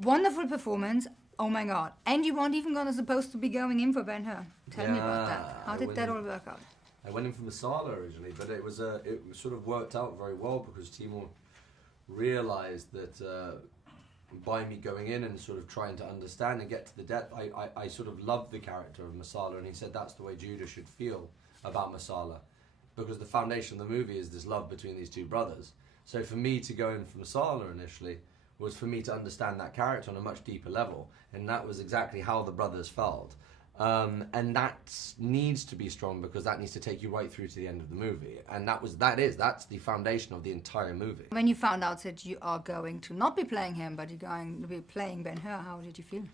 Wonderful performance. Oh my God. And you weren't even supposed to be going in for Ben-Hur. Tell me about that. How did that all work out? I went in from Masada originally, but it sort of worked out very well because Timur realised that by me going in and sort of trying to understand and get to the depth, I sort of loved the character of Masada, and he said that's the way Judah should feel about Masada, because the foundation of the movie is this love between these two brothers. So for me to go in from Masada initially was for me to understand that character on a much deeper level, and that was exactly how the brothers felt. And that needs to be strong because that needs to take you right through to the end of the movie, and that's the foundation of the entire movie. When you found out that you are going to not be playing him, but you're going to be playing Ben-Hur, how did you feel?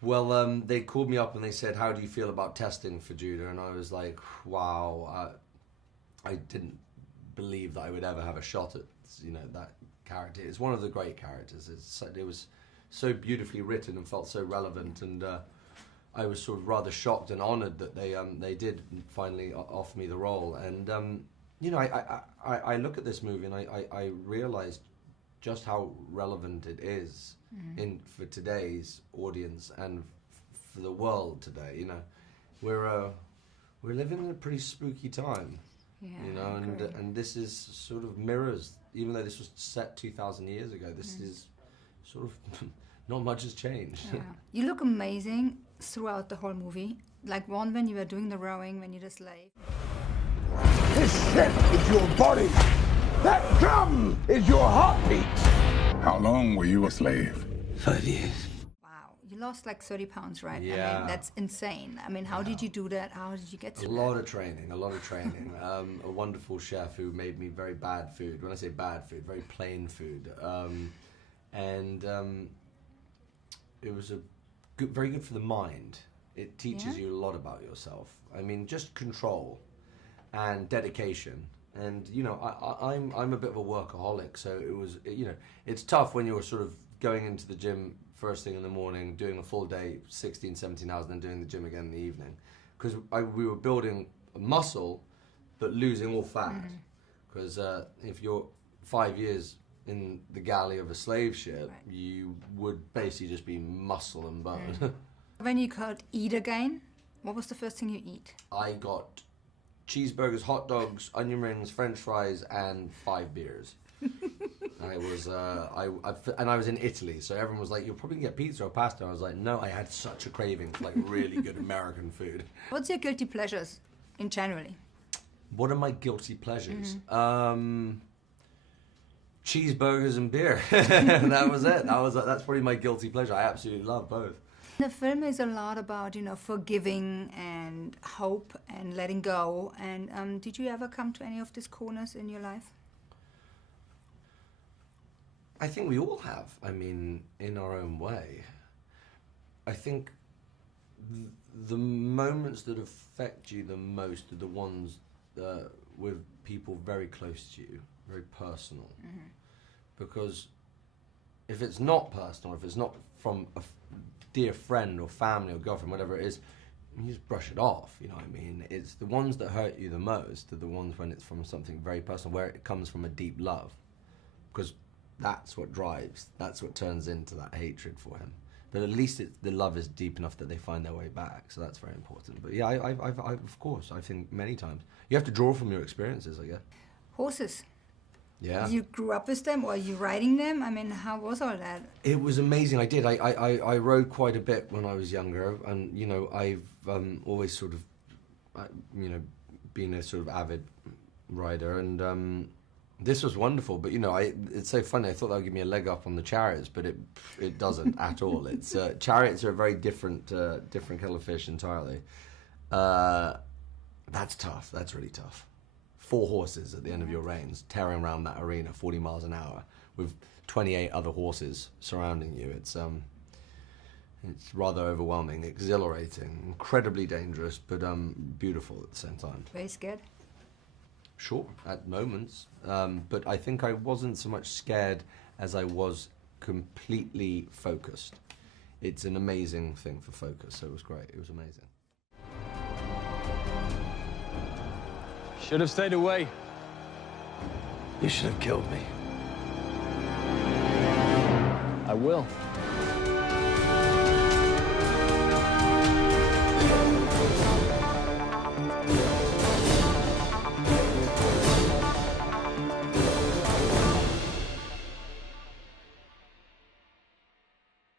Well, they called me up and they said, "How do you feel about testing for Judah?" And I was like, "Wow, I didn't believe that I would ever have a shot at that character. It's one of the great characters. It was so beautifully written and felt so relevant, and I was sort of rather shocked and honoured that they did finally offer me the role. And I look at this movie and I realised just how relevant it is for today's audience and for the world today. We're living in a pretty spooky time. Yeah, and this is sort of mirrors, even though this was set 2,000 years ago, this is sort of, not much has changed. Yeah. You look amazing throughout the whole movie. Like when you were doing the rowing, when you're the slave. This ship is your body. That drum is your heartbeat. How long were you a slave? 5 years. You lost like 30 pounds, right? Yeah. I mean, that's insane. I mean, how did you do that? How did you get through A lot of training. A wonderful chef who made me very bad food. When I say bad food, very plain food. It was very good for the mind. It teaches you a lot about yourself. I mean, just control and dedication. And, I'm a bit of a workaholic, so it was, it's tough when you're sort of going into the gym first thing in the morning, doing a full day, 16, 17 hours, and then doing the gym again in the evening. Because we were building muscle, but losing all fat. Because if you're 5 years in the galley of a slave ship, you would basically just be muscle and bone. When you could eat again, what was the first thing you eat? I got cheeseburgers, hot dogs, onion rings, French fries, and 5 beers. I was in Italy, so everyone was like, "You'll probably get pizza or pasta." I was like, "No, I had such a craving for like really good American food." What's your guilty pleasures in generally? What are my guilty pleasures? Cheeseburgers and beer. That was it. That's probably my guilty pleasure. I absolutely love both. The film is a lot about, forgiving and hope and letting go. And did you ever come to any of these corners in your life? I think we all have. I mean, in our own way. I think the moments that affect you the most are the ones with people very close to you, very personal. Because if it's not personal, if it's not from a dear friend or family or girlfriend, whatever it is, you just brush it off, you know what I mean? It's the ones that hurt you the most are the ones when it's from something very personal, where it comes from a deep love. Because that's what drives, that's what turns into that hatred for him. But at least the love is deep enough that they find their way back, so that's very important. But yeah, I've of course, I think many times. You have to draw from your experiences, I guess. Horses. Yeah. You grew up with them, or are you riding them? I mean, how was all that? It was amazing. I did. I rode quite a bit when I was younger, and I've always sort of, been a sort of avid rider, and this was wonderful. But it's so funny. I thought that would give me a leg up on the chariots, but it doesn't at all. It's chariots are a very different kettle of fish entirely. That's tough. That's really tough. 4 horses at the end of your reins, tearing around that arena 40 miles an hour with 28 other horses surrounding you. It's rather overwhelming, exhilarating, incredibly dangerous, but beautiful at the same time. Very scared? Sure, at moments. But I think I wasn't so much scared as I was completely focused. It's an amazing thing for focus, so it was great. It was amazing. Should have stayed away. You should have killed me. I will.